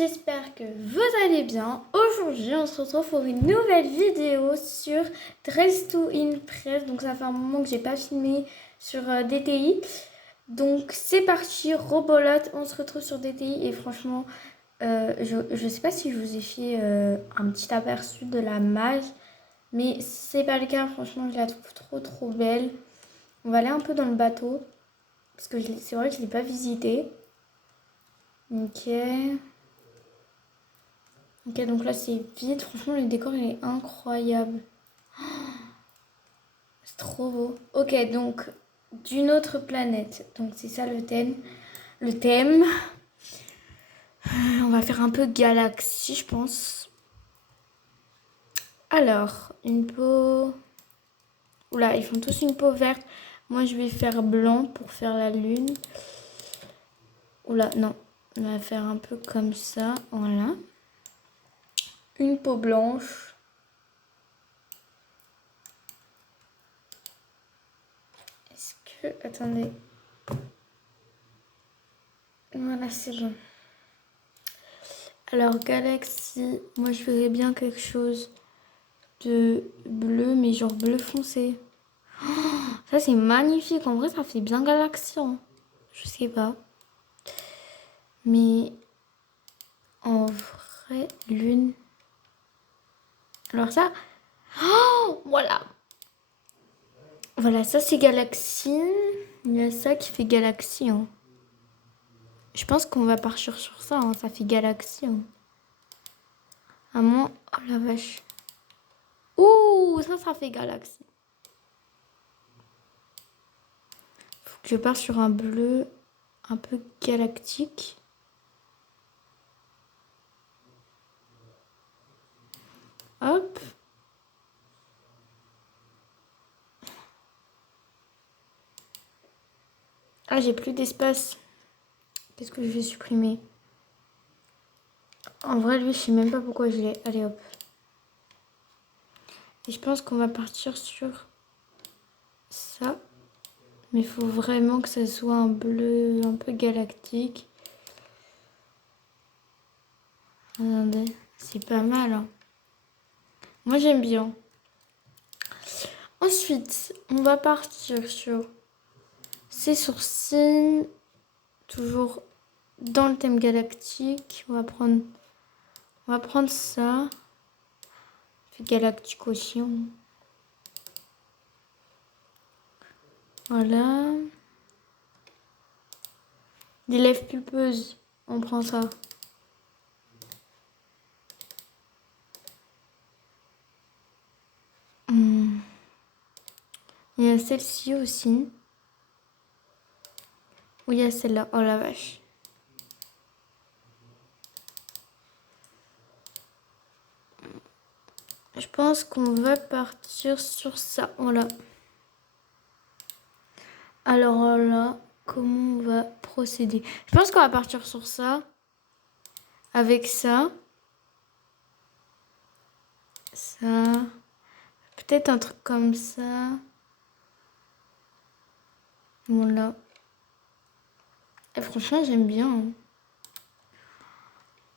j'espère que vous allez bien. Aujourd'hui, on se retrouve pour une nouvelle vidéo sur Dress to Impress. Donc ça fait un moment que j'ai pas filmé sur DTI. Donc c'est parti, Robolote, on se retrouve sur DTI et franchement, je sais pas si je vous ai fait un petit aperçu de la mage. Mais si c'est pas le cas, franchement, je la trouve trop belle. On va aller un peu dans le bateau parce que c'est vrai que je l'ai pas visité. Ok. Ok, donc là c'est vide. Franchement, le décor il est incroyable. C'est trop beau. Ok, donc d'une autre planète. Donc c'est ça le thème. Le thème. On va faire un peu galaxie, je pense. Alors, une peau. Oula, ils font tous une peau verte. Moi, je vais faire blanc pour faire la lune. Oula, non. On va faire un peu comme ça. Voilà. Une peau blanche. Est-ce que... Attendez. Voilà, c'est bon. Alors, galaxie, moi je verrais bien quelque chose de bleu, mais genre bleu foncé. Oh, ça, c'est magnifique. En vrai, ça fait bien galaxie. Hein. Je sais pas. Mais en vrai, lune. Alors ça... Oh, voilà. Voilà, ça c'est galaxie. Il y a ça qui fait galaxie. Hein. Je pense qu'on va partir sur ça. Hein. Ça fait galaxie. Hein. À moins... Oh la vache. Ouh, ça fait galaxie. Faut que je parte sur un bleu un peu galactique. Hop. Ah, j'ai plus d'espace. Qu'est-ce que je vais supprimer? En vrai, lui, je sais même pas pourquoi je l'ai. Allez, hop. Et je pense qu'on va partir sur ça. Mais il faut vraiment que ça soit un bleu un peu galactique. Attendez, c'est pas mal. Hein. Moi, j'aime bien. Ensuite, on va partir sur ses sourcils. Toujours dans le thème galactique. On va prendre ça. Fait galactique aussi. Hein. Voilà. Des lèvres pulpeuses. On prend ça. Il y a celle-ci aussi. Ou il y a celle-là. Oh la vache. Je pense qu'on va partir sur ça. Voilà. Alors là, comment on va procéder? Je pense qu'on va partir sur ça. Avec ça. Ça. Peut-être un truc comme ça. Voilà. Et franchement, j'aime bien. Hein.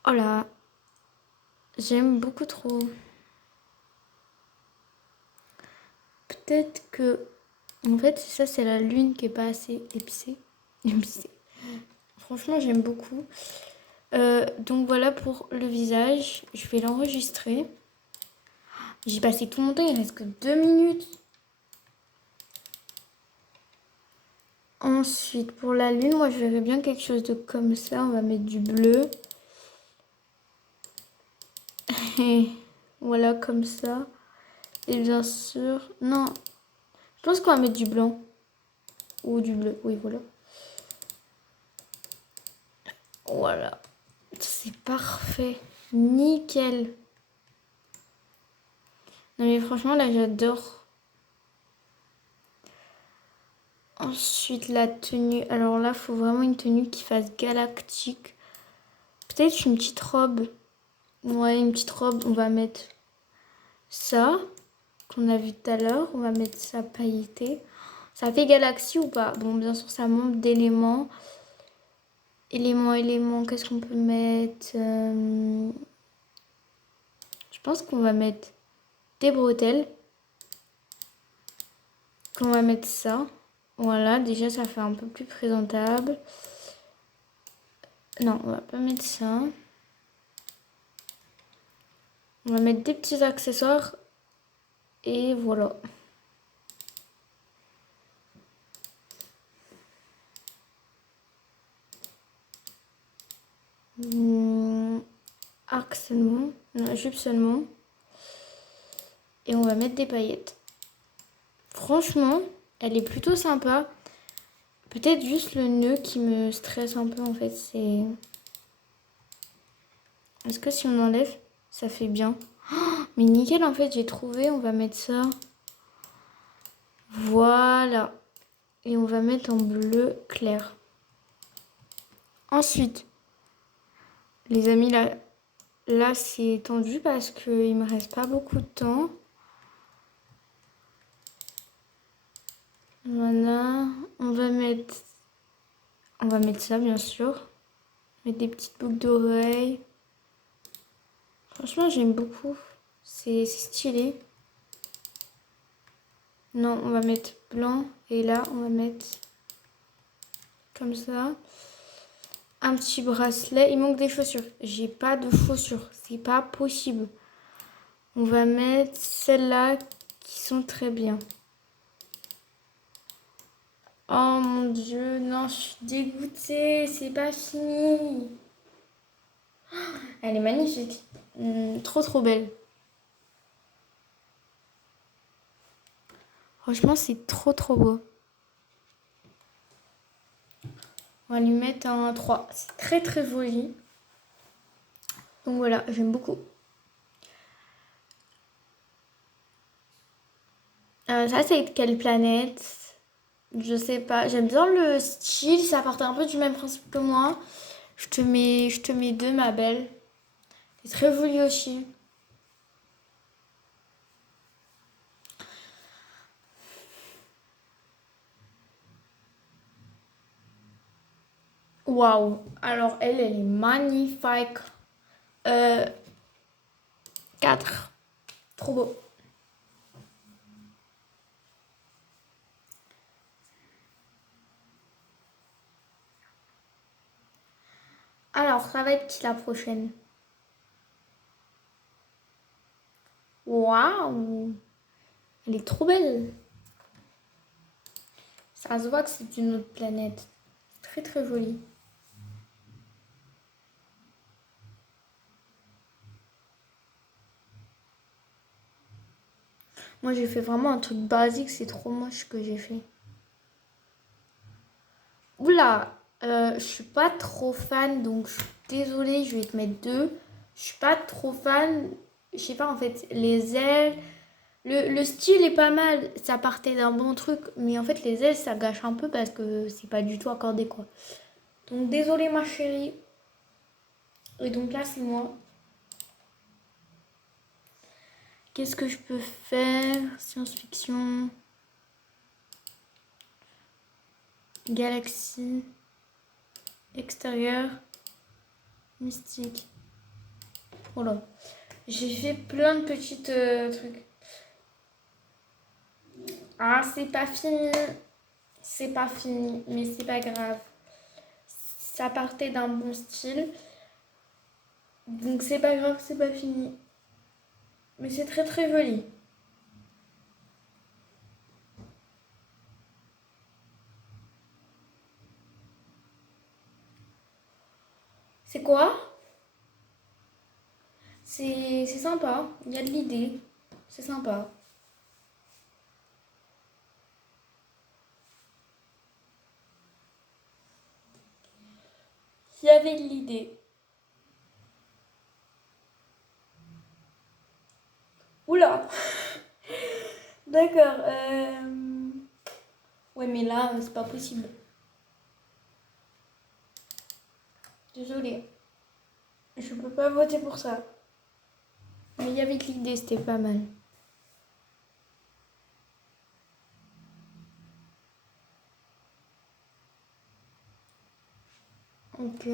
Oh là. J'aime beaucoup trop. Peut-être que... En fait, ça, c'est la lune qui est pas assez épicée. Franchement, j'aime beaucoup. Donc voilà pour le visage. Je vais l'enregistrer. J'ai passé tout mon temps, il reste que 2 minutes. Ensuite, pour la lune, moi je verrais bien quelque chose de comme ça. On va mettre du bleu. Et voilà, comme ça. Et bien sûr... Non, je pense qu'on va mettre du blanc. Ou du bleu, oui, voilà. Voilà. C'est parfait. Nickel. Non mais franchement, là, j'adore. Ensuite, la tenue. Alors là, il faut vraiment une tenue qui fasse galactique. Peut-être une petite robe. Ouais, une petite robe. On va mettre ça, qu'on a vu tout à l'heure. On va mettre ça pailleté. Ça fait galaxie ou pas? Bon, bien sûr, ça monte d'éléments. Éléments, qu'est-ce qu'on peut mettre Je pense qu'on va mettre des bretelles. Qu'on va mettre ça. Voilà, déjà ça fait un peu plus présentable. Non, on va pas mettre ça. On va mettre des petits accessoires. Et voilà. Arc seulement, non, jupe seulement. Et on va mettre des paillettes. Franchement, elle est plutôt sympa. Peut-être juste le nœud qui me stresse un peu en fait. C'est. Est-ce que si on enlève, ça fait bien? Oh, mais nickel en fait, j'ai trouvé. On va mettre ça. Voilà. Et on va mettre en bleu clair. Ensuite, les amis, là c'est tendu parce qu'il me reste pas beaucoup de temps. Voilà, on va mettre ça bien sûr. Mettre des petites boucles d'oreilles. Franchement, j'aime beaucoup. C'est stylé. Non, on va mettre blanc. Et là, on va mettre comme ça. Un petit bracelet. Il manque des chaussures. J'ai pas de chaussures. C'est pas possible. On va mettre celles-là qui sont très bien. Oh mon dieu, non, je suis dégoûtée. C'est pas fini. Elle est magnifique. Trop trop belle. Franchement, c'est trop trop beau. On va lui mettre un 3. C'est très très joli. Donc voilà, j'aime beaucoup. Ça, c'est quelle planète? Je sais pas. J'aime bien le style. Ça part un peu du même principe que moi. Je te mets 2, ma belle. C'est très joli aussi. Waouh. Alors, elle est magnifique. 4. Trop beau. Alors, ça va être qui la prochaine? Waouh. Elle est trop belle. Ça se voit que c'est une autre planète. Très très jolie. Moi, j'ai fait vraiment un truc basique. C'est trop moche ce que j'ai fait. Oula, je suis pas trop fan, donc je suis désolée, je vais te mettre 2. Je suis pas trop fan. Je sais pas en fait, les ailes. Le style est pas mal, ça partait d'un bon truc, mais en fait les ailes ça gâche un peu parce que c'est pas du tout accordé quoi. Donc désolée ma chérie. Et donc là c'est moi. Qu'est-ce que je peux faire? Science-fiction. Galaxie. Extérieur. Mystique. Voilà. J'ai fait plein de petites trucs. Ah, c'est pas fini. C'est pas fini, mais c'est pas grave. Ça partait d'un bon style. Donc c'est pas grave, c'est pas fini. Mais c'est très très joli. C'est quoi? C'est sympa. Il y a de l'idée. C'est sympa. Il y avait de l'idée. Oula! D'accord. Ouais, mais là, c'est pas possible. Désolée. Je peux pas voter pour ça. Mais il y avait de l'idée, c'était pas mal. Ok.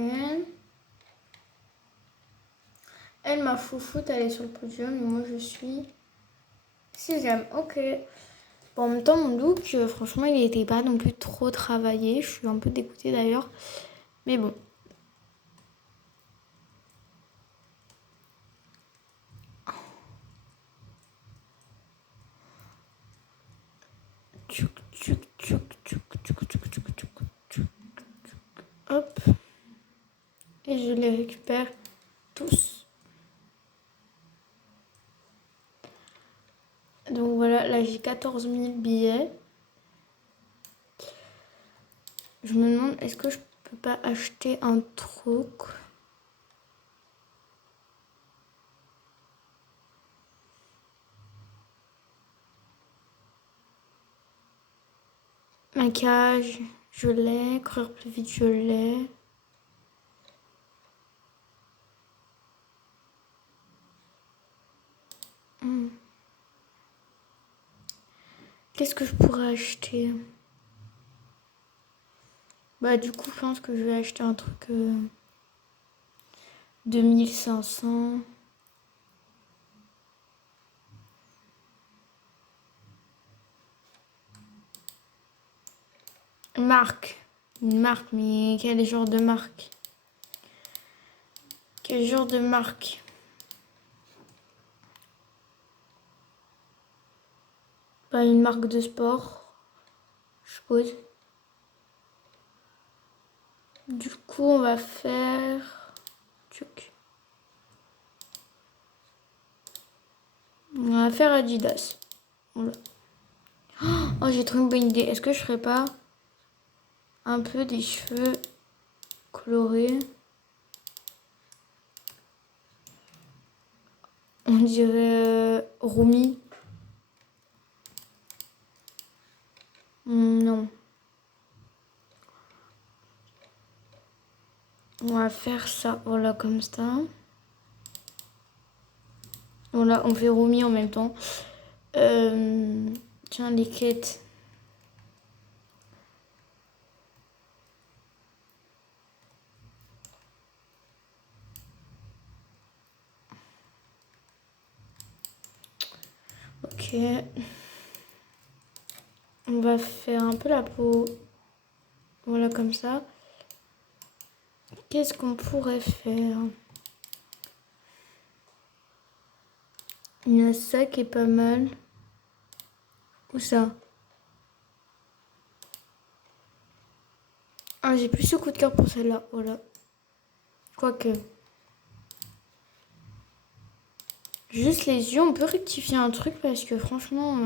Elle, ma chouchoute, elle est sur le podium et moi je suis 6ème. Ok. Bon, en même temps, mon look, franchement, il n'était pas non plus trop travaillé. Je suis un peu dégoûtée d'ailleurs. Mais bon. Hop. Et je les récupère tous. Donc voilà, là j'ai 14 000 billets. Je me demande, est-ce que je peux pas acheter un truc? Maquillage, je l'ai. Courir plus vite, je l'ai. Qu'est-ce que je pourrais acheter? Bah du coup, je pense que je vais acheter un truc 2500. Marque. Une marque, mais quel genre de marque? Quel genre de marque? Bah, une marque de sport, je suppose. Du coup, on va faire... Tchouk. On va faire Adidas. Voilà. Oh, j'ai trouvé une bonne idée. Est-ce que je ferais pas un peu des cheveux colorés? On dirait Rumi. Non. On va faire ça, voilà, comme ça. Voilà, on fait Rumi en même temps. Tiens, les quêtes. Ok. On va faire un peu la peau. Voilà, comme ça. Qu'est-ce qu'on pourrait faire? Il y a ça qui est pas mal. Où ça? Ah, j'ai plus ce coup de cœur pour celle-là. Voilà. Quoique. Juste les yeux, on peut rectifier un truc parce que franchement...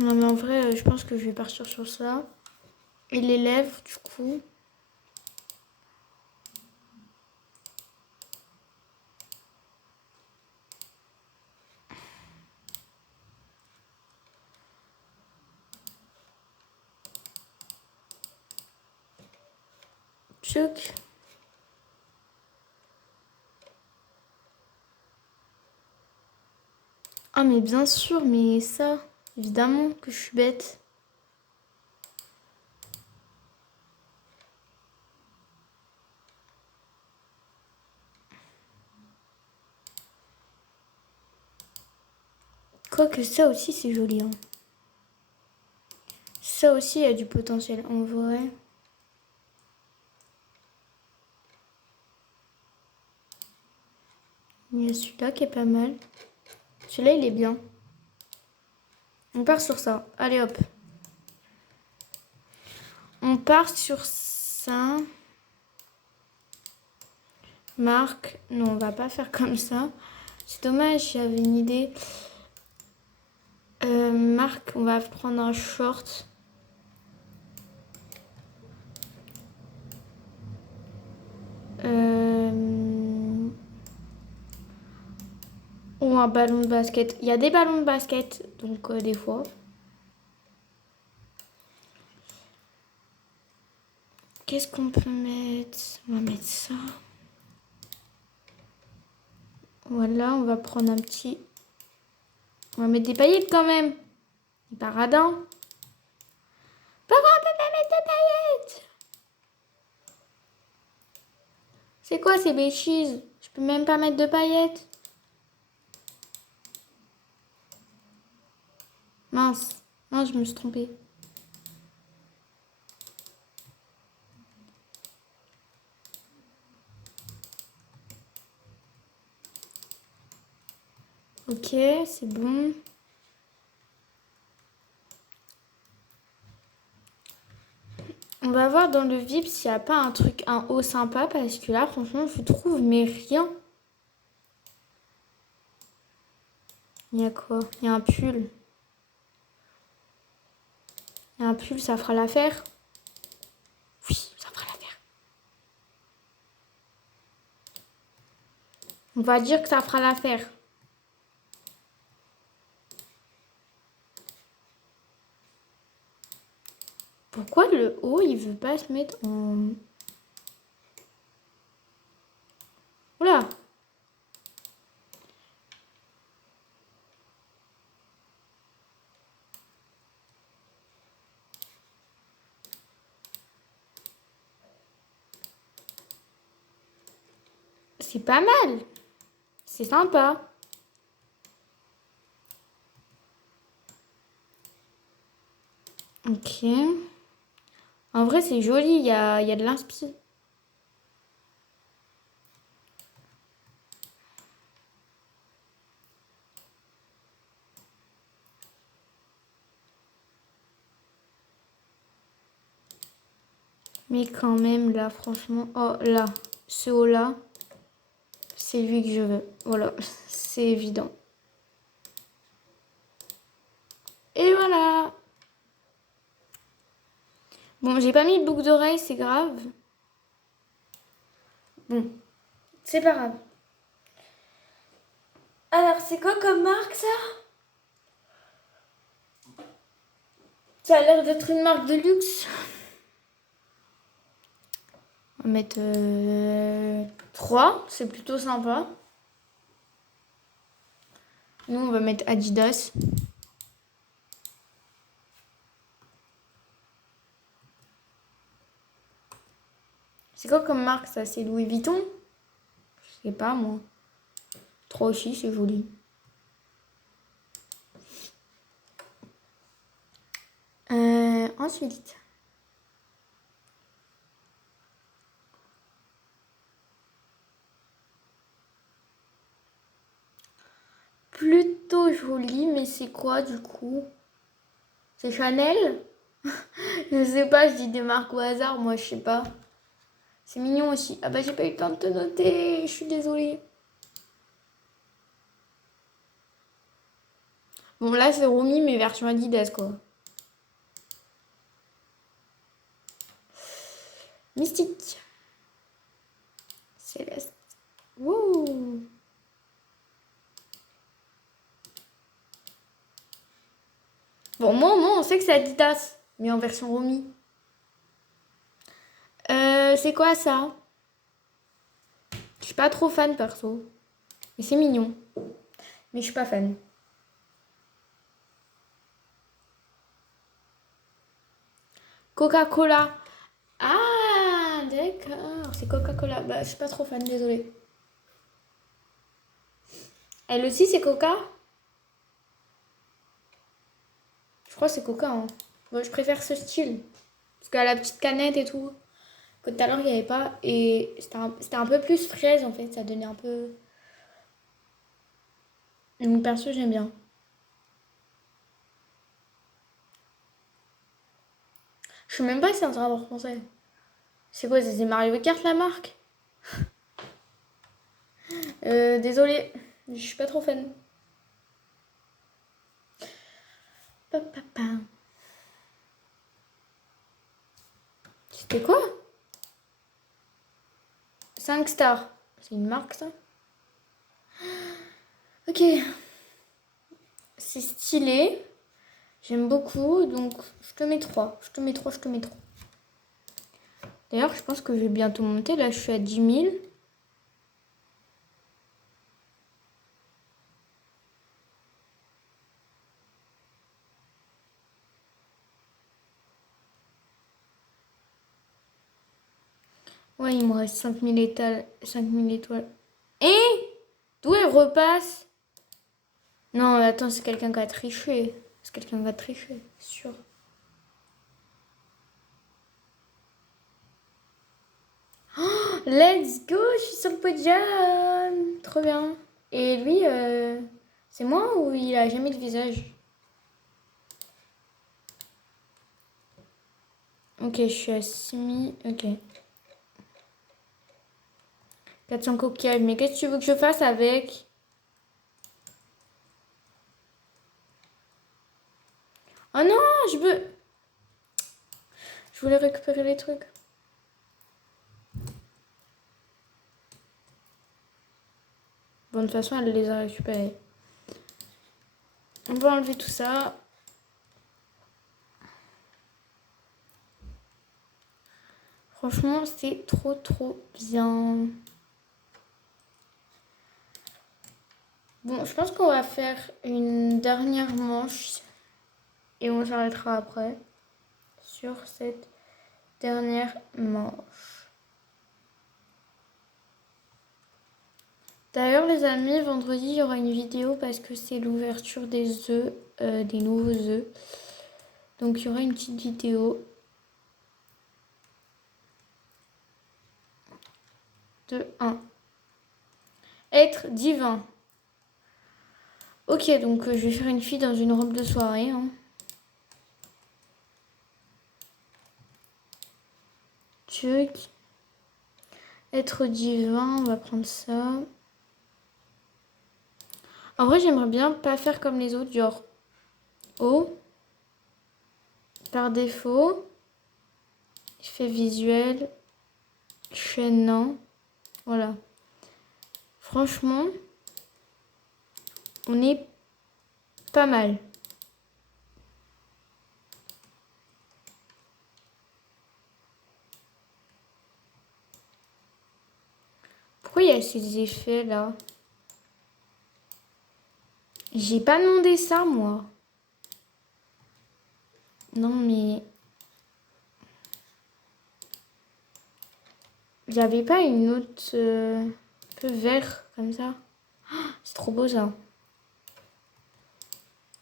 Non mais en vrai, je pense que je vais partir sur ça. Et les lèvres, du coup. Tchouk. Ah mais bien sûr, mais ça, évidemment que je suis bête. Quoique ça aussi c'est joli. Hein. Ça aussi il y a du potentiel en vrai. Il y a celui-là qui est pas mal. Celui-là il est bien. On part sur ça. Allez hop. On part sur ça. Marque. Non, on va pas faire comme ça. C'est dommage, j'avais une idée. Marque, on va prendre un short. Ou un ballon de basket. Il y a des ballons de basket, donc des fois. qu'est-ce qu'on peut mettre? On va mettre ça. Voilà, on va prendre un petit... On va mettre des paillettes quand même. Des paradins. Pourquoi on peut pas mettre des paillettes? C'est quoi ces bêtises? Je peux même pas mettre de paillettes. Mince. Non, je me suis trompée. Ok, c'est bon. On va voir dans le VIP s'il n'y a pas un truc, un haut sympa, parce que là, franchement, je trouve, mais rien. Il y a quoi? Il y a un pull. Il y a un pull, ça fera l'affaire. Oui, ça fera l'affaire. On va dire que ça fera l'affaire. Pourquoi le haut, il veut pas se mettre en... Oula! C'est pas mal. C'est sympa. Ok. En vrai, c'est joli. Il y a de l'inspi. Mais quand même, là, franchement... Oh, là. Ce haut-là, c'est lui que je veux. Voilà. C'est évident. Et voilà. Bon, j'ai pas mis de boucle d'oreille, c'est grave. Bon, c'est pas grave. Alors, c'est quoi comme marque, ça? Ça a l'air d'être une marque de luxe. On va mettre 3, c'est plutôt sympa. Nous, on va mettre Adidas. C'est quoi comme marque, ça? C'est Louis Vuitton? Je sais pas, moi. 3 aussi, c'est joli. Ensuite... Plutôt joli, mais c'est quoi du coup? C'est Chanel? Je sais pas, je dis des marques au hasard, moi je sais pas. C'est mignon aussi. Ah bah j'ai pas eu le temps de te noter, je suis désolée. Bon là c'est Romy mais version Adidas quoi. Mystique. Céleste. Wouh. Bon moi au moins on sait que c'est Adidas, mais en version Romy. C'est quoi ça? Je suis pas trop fan perso. Mais c'est mignon. Mais je suis pas fan. Coca-Cola. Ah, d'accord. C'est Coca-Cola. Bah, je suis pas trop fan, désolée. Elle aussi, c'est Coca? Je crois que c'est Coca, hein. Moi, je préfère ce style. Parce qu'à la petite canette et tout, que tout à l'heure, il n'y avait pas. Et c'était un peu plus fraise, en fait. Ça donnait un peu... Donc, perso, j'aime bien. Je sais même pas si c'est un rapport français. C'est quoi, c'est Mario Kart, la marque? Désolée. Je suis pas trop fan. Pa, pa, pa. C'était quoi? 5 stars. C'est une marque, ça? Ok. C'est stylé. J'aime beaucoup. Donc, je te mets 3. Je te mets 3, je te mets 3. D'ailleurs, je pense que je vais bientôt monter. Là, je suis à 10 000. Ouais, il me reste 5000 étoiles. 5000 étoiles. Et d'où elle repasse? Non, attends, c'est quelqu'un qui a triché. C'est quelqu'un qui a triché, c'est sûr. Let's go, je suis sur le podium. Trop bien. Et lui, c'est moi ou il a jamais de visage? Ok, je suis à 6000. Ok. 400 coquillages. Mais qu'est-ce que tu veux que je fasse avec? Oh non, je veux... Je voulais récupérer les trucs. Bon, de toute façon, elle les a récupérés. On va enlever tout ça. Franchement, c'est trop bien. Bon, je pense qu'on va faire une dernière manche et on s'arrêtera après sur cette dernière manche. D'ailleurs, les amis, vendredi, il y aura une vidéo parce que c'est l'ouverture des œufs, des nouveaux œufs. Donc, il y aura une petite vidéo de 1. Être divin. Ok, donc je vais faire une fille dans une robe de soirée. Hein. Tuc. Être divin, on va prendre ça. En vrai, j'aimerais bien pas faire comme les autres, genre O, par défaut, effet visuel, chaînant, voilà. Franchement, on est pas mal. Pourquoi il y a ces effets là? J'ai pas demandé ça, moi. Non, mais... Il n'y avait pas une autre... un peu vert, comme ça. Oh, c'est trop beau, ça.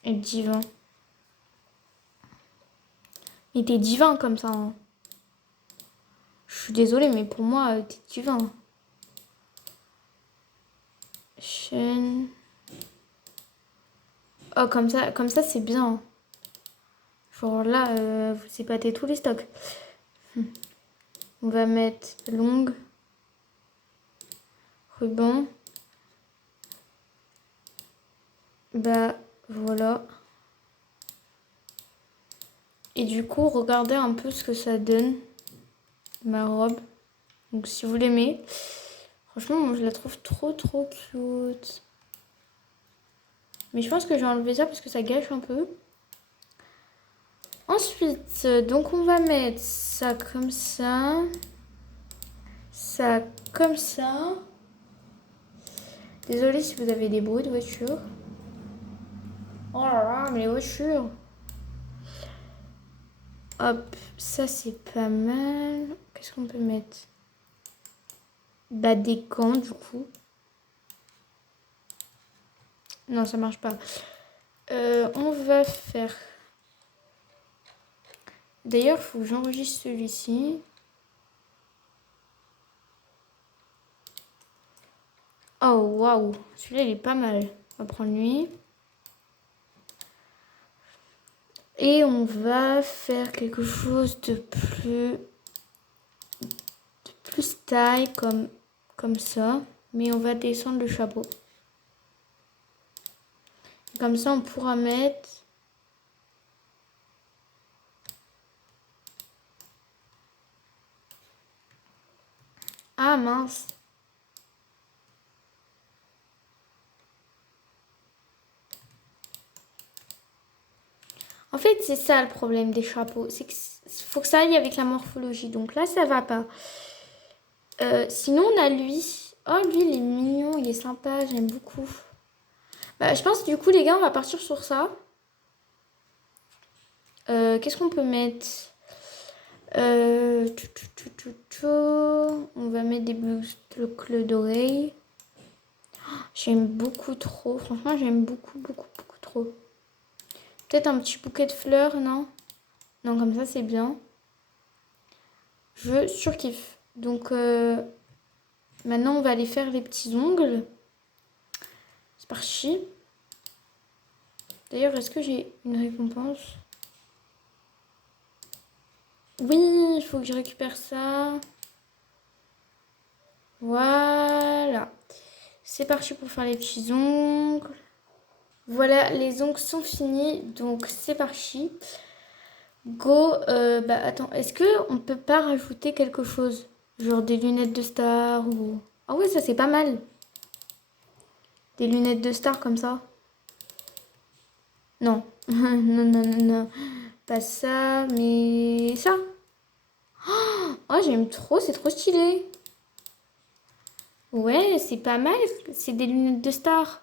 Être divin. Mais t'es divin, comme ça. Hein. Je suis désolée, mais pour moi, t'es divin. Chaîne... Oh, comme ça c'est bien. Genre là, vous épatez tous les stocks. On va mettre longue, ruban. Bah, voilà. Et du coup, regardez un peu ce que ça donne, ma robe. Donc, si vous l'aimez, franchement, moi, je la trouve trop cute. Mais je pense que je vais enlever ça parce que ça gâche un peu. Ensuite, donc on va mettre ça comme ça. Ça comme ça. Désolée si vous avez des bruits de voiture. Oh là là, mais les voitures. Hop, ça c'est pas mal. Qu'est-ce qu'on peut mettre? Bah des gants du coup. Non, ça marche pas. On va faire... D'ailleurs, il faut que j'enregistre celui-ci. Oh, waouh. Celui-là, il est pas mal. On va prendre lui. Et on va faire quelque chose de plus taille, comme ça. Mais on va descendre le chapeau. Comme ça, on pourra mettre... Ah, mince. En fait, c'est ça le problème des chapeaux. C'est qu'il faut que ça aille avec la morphologie. Donc là, ça va pas. Sinon, on a lui. Oh, lui, il est mignon, il est sympa, j'aime beaucoup. Bah, je pense, du coup, les gars, on va partir sur ça. Qu'est-ce qu'on peut mettre On va mettre des boucles d'oreilles. J'aime beaucoup trop. Franchement, j'aime beaucoup, beaucoup, beaucoup trop. Peut-être un petit bouquet de fleurs, non? Non, comme ça, c'est bien. Je surkiffe. Donc, maintenant, on va aller faire les petits ongles. C'est parti. D'ailleurs, est-ce que j'ai une récompense? Oui, il faut que je récupère ça. Voilà. C'est parti pour faire les petits ongles. Voilà, les ongles sont finis. Donc, c'est parti. Go. Bah, attends, est-ce qu'on peut pas rajouter quelque chose? Genre des lunettes de star ou... Ah ouais, ça, c'est pas mal. Des lunettes de star comme ça. Non. Non, non, non, non. Pas ça, mais ça. Oh, j'aime trop, c'est trop stylé. Ouais, c'est pas mal. C'est des lunettes de star.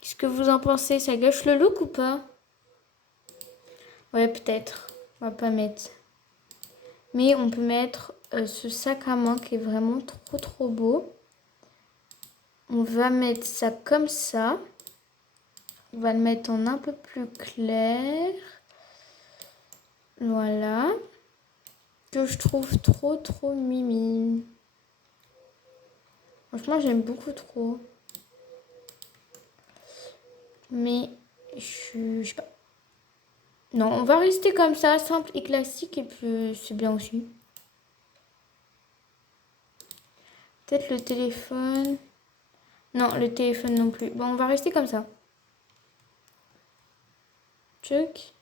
Qu'est-ce que vous en pensez? Ça gâche le look ou pas? Ouais, peut-être. On va pas mettre. Mais on peut mettre ce sac à main qui est vraiment trop trop beau. On va mettre ça comme ça. On va le mettre en un peu plus clair. Voilà. Que je trouve trop trop mimi. Franchement, j'aime beaucoup trop. Mais je sais pas. Non, on va rester comme ça, simple et classique, et puis c'est bien aussi. Peut-être le téléphone. Non, le téléphone non plus. Bon, on va rester comme ça. Tchuc.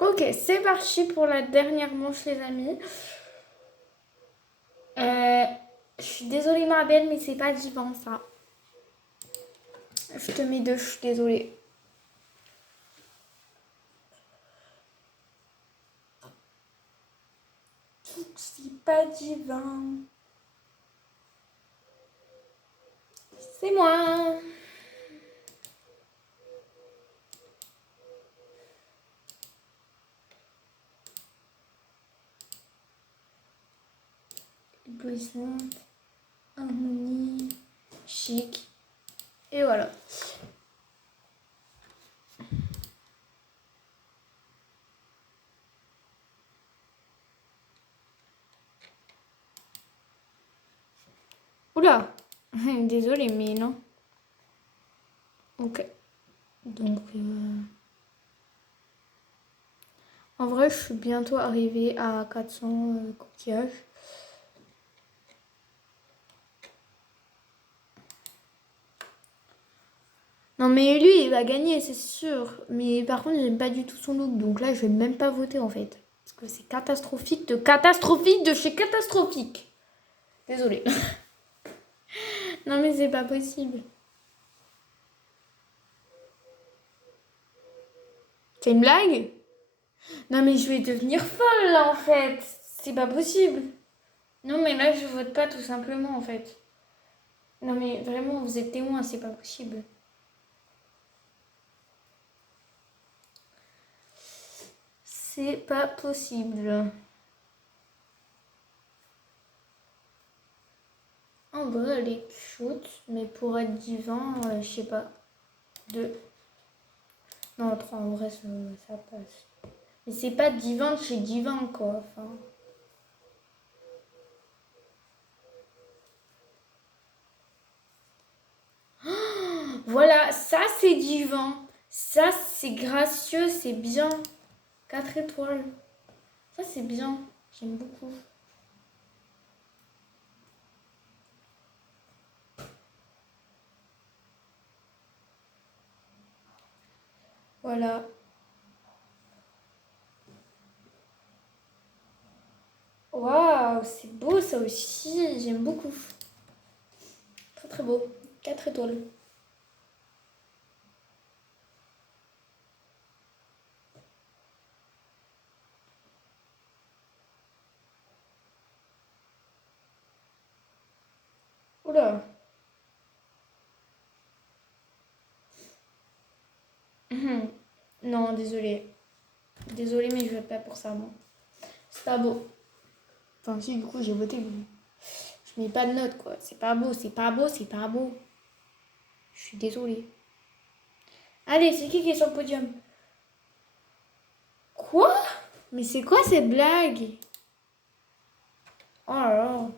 Ok, c'est parti pour la dernière manche, les amis. Je suis désolée, ma belle, mais c'est pas divan, ça. Je te mets deux, je suis désolée. C'est pas divin. C'est moi. Éblouissante, harmonie, chic. Et voilà. Oula. Désolée, mais non. Ok. Donc, en vrai, je suis bientôt arrivée à 400 coquillages. Non, mais lui, il va gagner, c'est sûr. Mais par contre, j'aime pas du tout son look. Donc là, je vais même pas voter, en fait. Parce que c'est catastrophique de chez catastrophique. Désolée. Non, mais c'est pas possible. C'est une blague? Non, mais je vais devenir folle, là, en fait. C'est pas possible. Non, mais là, je vote pas, tout simplement, en fait. Non, mais vraiment, vous êtes témoin, c'est pas possible. C'est pas possible. En vrai, elle est cute, mais pour être divin, je sais pas. Deux. Non, trois, en vrai, ça passe. Mais c'est pas divin de chez divin, quoi. Enfin... Voilà, ça c'est divin. Ça c'est gracieux, c'est bien. 4 étoiles. Ça c'est bien. J'aime beaucoup. Voilà. Waouh, c'est beau ça aussi. J'aime beaucoup. Très très beau. 4 étoiles. Oula. Non, désolé. Désolé, mais je vote pas pour ça, moi. C'est pas beau. Enfin, si, du coup, j'ai voté. Mais je mets pas de note, quoi. C'est pas beau, c'est pas beau, c'est pas beau. Je suis désolée. Allez, c'est qui est sur le podium? Quoi? Mais c'est quoi cette blague? Oh là là.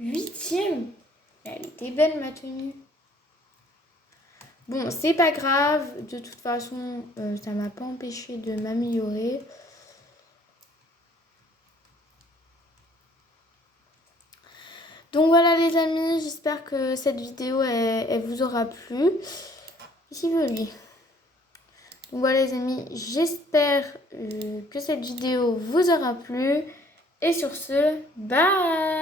8e. Elle était belle, ma tenue. Bon, c'est pas grave. De toute façon, ça m'a pas empêché de m'améliorer. Donc voilà les amis, j'espère que cette vidéo elle vous aura plu. Ici lui. Donc voilà les amis, j'espère que cette vidéo vous aura plu. Et sur ce, bye!